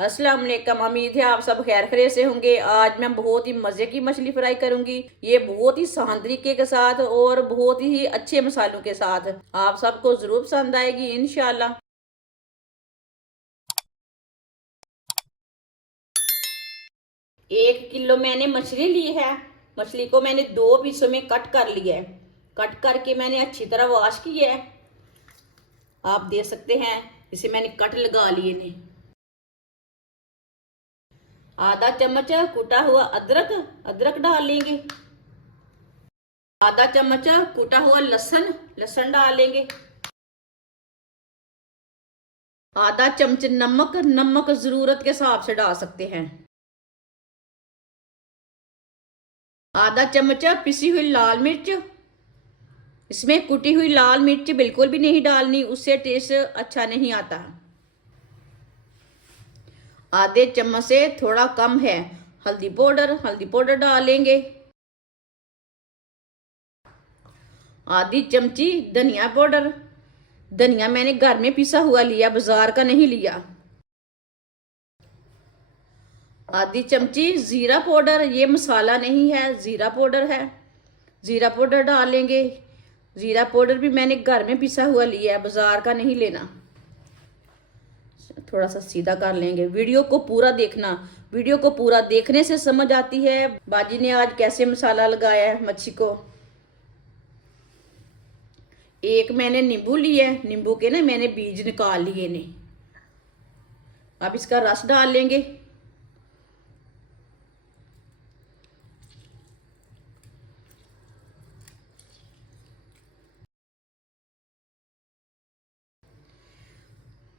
अस्सलाम वालेकुम। उम्मीद है आप सब खैर खैरियत से होंगे। आज मैं बहुत ही मज़े की मछली फ्राई करूंगी, ये बहुत ही आसान तरीके के साथ और बहुत ही अच्छे मसालों के साथ। आप सबको ज़रूर पसंद आएगी इंशाल्लाह। 1 किलो मैंने मछली ली है। मछली को मैंने 2 पीसों में कट कर लिया है। कट करके मैंने अच्छी तरह वॉश किया है। आप देख सकते हैं इसे मैंने कट लगा लिए ने। आधा चम्मच कुटा हुआ अदरक अदरक डाल लेंगे। आधा चम्मच कुटा हुआ लहसुन लहसुन डाल लेंगे। आधा चम्मच नमक नमक जरूरत के हिसाब से डाल सकते हैं। आधा चम्मच पिसी हुई लाल मिर्च। इसमें कुटी हुई लाल मिर्च बिल्कुल भी नहीं डालनी, उससे टेस्ट अच्छा नहीं आता। आधे चम्मच से थोड़ा कम है हल्दी पाउडर डालेंगे। आधी चमची धनिया पाउडर। धनिया मैंने घर में पिसा हुआ लिया, बाजार का नहीं लिया। आधी चमची जीरा पाउडर, ये मसाला नहीं है, जीरा पाउडर है। जीरा पाउडर डालेंगे। जीरा पाउडर भी मैंने घर में पिसा हुआ लिया है, बाजार का नहीं लेना। थोड़ा सा सीधा कर लेंगे। वीडियो को पूरा देखना, वीडियो को पूरा देखने से समझ आती है बाजी ने आज कैसे मसाला लगाया है मच्छी को। एक मैंने नींबू लिया है, नींबू के ना मैंने बीज निकाल लिए ने। अब इसका रस डाल लेंगे।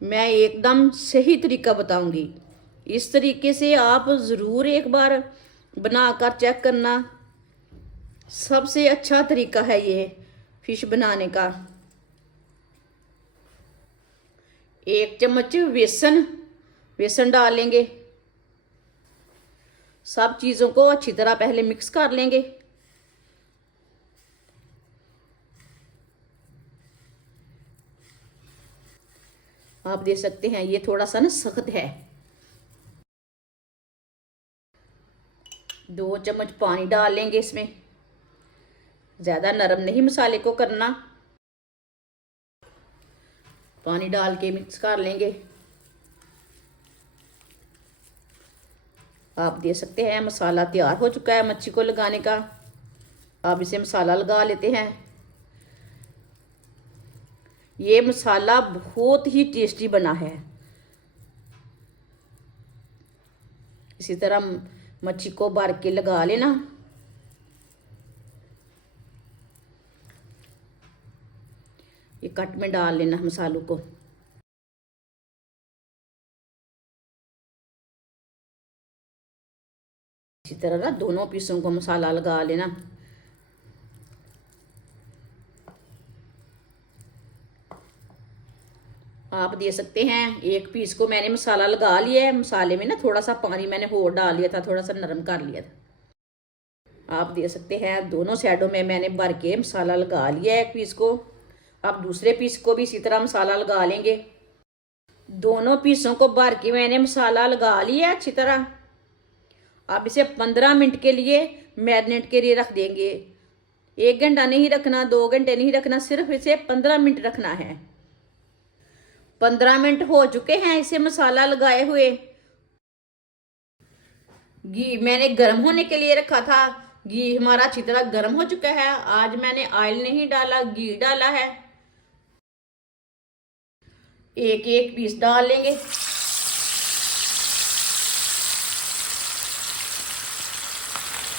मैं एकदम सही तरीका बताऊंगी, इस तरीके से आप ज़रूर एक बार बनाकर चेक करना। सबसे अच्छा तरीका है ये फिश बनाने का। 1 चम्मच बेसन बेसन डालेंगे। सब चीज़ों को अच्छी तरह पहले मिक्स कर लेंगे। आप देख सकते हैं ये थोड़ा सा ना सख्त है। 2 चम्मच पानी डाल लेंगे इसमें। ज़्यादा नरम नहीं मसाले को करना। पानी डाल के मिक्स कर लेंगे। आप देख सकते हैं मसाला तैयार हो चुका है मच्छी को लगाने का। अब इसे मसाला लगा लेते हैं। ये मसाला बहुत ही टेस्टी बना है। इसी तरह मच्छी को भर के लगा लेना। ये कट में डाल लेना मसालों को। इसी तरह ना दोनों पीसों को मसाला लगा लेना। आप देख सकते हैं एक पीस को मैंने मसाला लगा लिया है। मसाले में ना थोड़ा सा पानी मैंने और डाल लिया था, थोड़ा सा नरम कर लिया था। आप देख सकते हैं दोनों साइडों में मैंने भर के मसाला लगा लिया है एक पीस को। अब दूसरे पीस को भी इसी तरह मसाला लगा लेंगे। दोनों पीसों को भर के मैंने मसाला लगा लिया है अच्छी तरह। अब इसे 15 मिनट के लिए मैरिनेट के लिए रख देंगे। 1 घंटा नहीं रखना, 2 घंटे नहीं रखना, सिर्फ इसे 15 मिनट रखना है। 15 मिनट हो चुके हैं इसे मसाला लगाए हुए। घी मैंने गर्म होने के लिए रखा था। घी हमारा अच्छी तरह गर्म हो चुका है। आज मैंने ऑयल नहीं डाला, घी डाला है। एक एक पीस डाल लेंगे।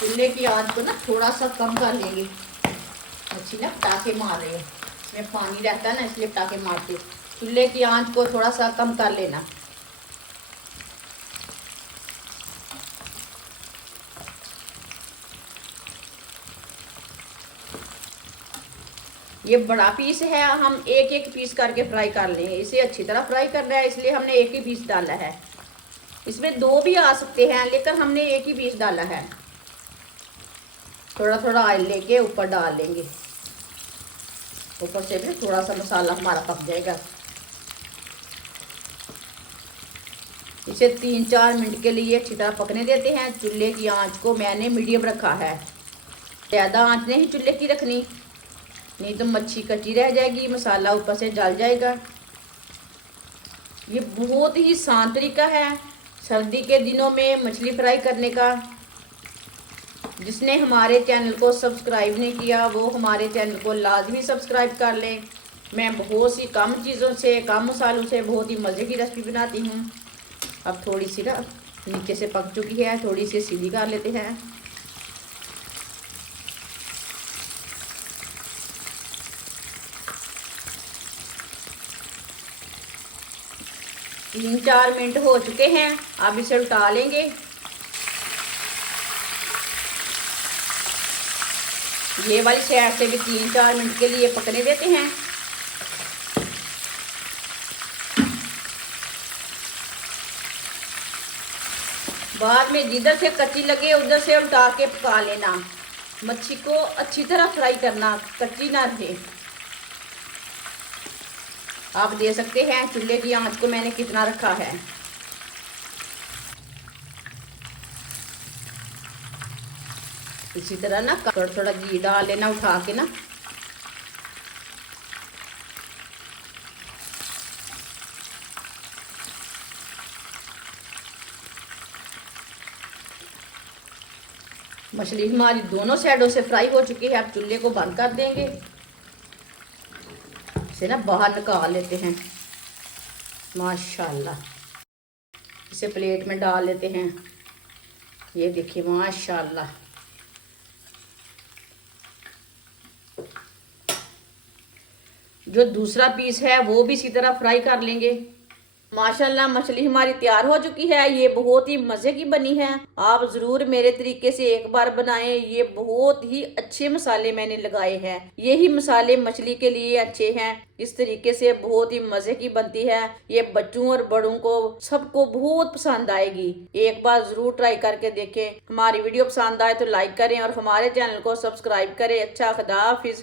चूल्हे की आंच को ना थोड़ा सा कम कर लेंगे। मच्छी ना पटाखे मार रहे हैं, इसमें पानी रहता है ना इसलिए पटाखे मारते। चूल्हे की आंच को थोड़ा सा कम कर लेना। ये बड़ा पीस है, हम एक एक पीस करके फ्राई कर लेंगे। इसे अच्छी तरह फ्राई करना है इसलिए हमने एक ही पीस डाला है। इसमें 2 भी आ सकते हैं लेकिन हमने एक ही पीस डाला है। थोड़ा थोड़ा ऑयल लेके ऊपर डाल लेंगे। ऊपर से भी थोड़ा सा मसाला हमारा पक जाएगा। इसे 3-4 मिनट के लिए अच्छी तरह पकने देते हैं। चूल्हे की आंच को मैंने मीडियम रखा है, ज़्यादा आंच नहीं चूल्हे की रखनी, नहीं तो मच्छी कच्ची रह जाएगी, मसाला ऊपर से जल जाएगा। ये बहुत ही आसान तरीका है सर्दी के दिनों में मछली फ्राई करने का। जिसने हमारे चैनल को सब्सक्राइब नहीं किया वो हमारे चैनल को लाजमी सब्सक्राइब कर लें। मैं बहुत सी कम चीज़ों से, कम मसालों से बहुत ही मज़े की रेसिपी बनाती हूँ। अब थोड़ी सी ना नीचे से पक चुकी है, थोड़ी सी सीधी कर लेते हैं। तीन 4 मिनट हो चुके हैं, अब इसे उल्टा लेंगे। ये वाली साइड से भी 3-4 मिनट के लिए पकने देते हैं। बाद में जिधर से कच्ची लगे उधर से उल्टा के पका लेना। मच्छी को अच्छी तरह फ्राई करना, कच्ची ना रहे। आप दे सकते हैं चूल्हे की आंच को मैंने कितना रखा है। इसी तरह ना थोड़ा थोड़ा घी डाल लेना उठा के ना। मछली हमारी दोनों साइडों से फ्राई हो चुकी है। अब चूल्हे को बंद कर देंगे, इसे ना बाहर निकाल लेते हैं। माशाल्लाह, इसे प्लेट में डाल लेते हैं। ये देखिए माशाल्लाह, जो दूसरा पीस है वो भी इसी तरह फ्राई कर लेंगे। माशाल्लाह मछली हमारी तैयार हो चुकी है। ये बहुत ही मज़े की बनी है। आप ज़रूर मेरे तरीके से एक बार बनाएं। ये बहुत ही अच्छे मसाले मैंने लगाए हैं, यही मसाले मछली के लिए अच्छे हैं। इस तरीके से बहुत ही मज़े की बनती है। ये बच्चों और बड़ों को सबको बहुत पसंद आएगी। एक बार ज़रूर ट्राई करके देखें। हमारी वीडियो पसंद आए तो लाइक करें और हमारे चैनल को सब्सक्राइब करें। अच्छा, खुदा हाफिज़।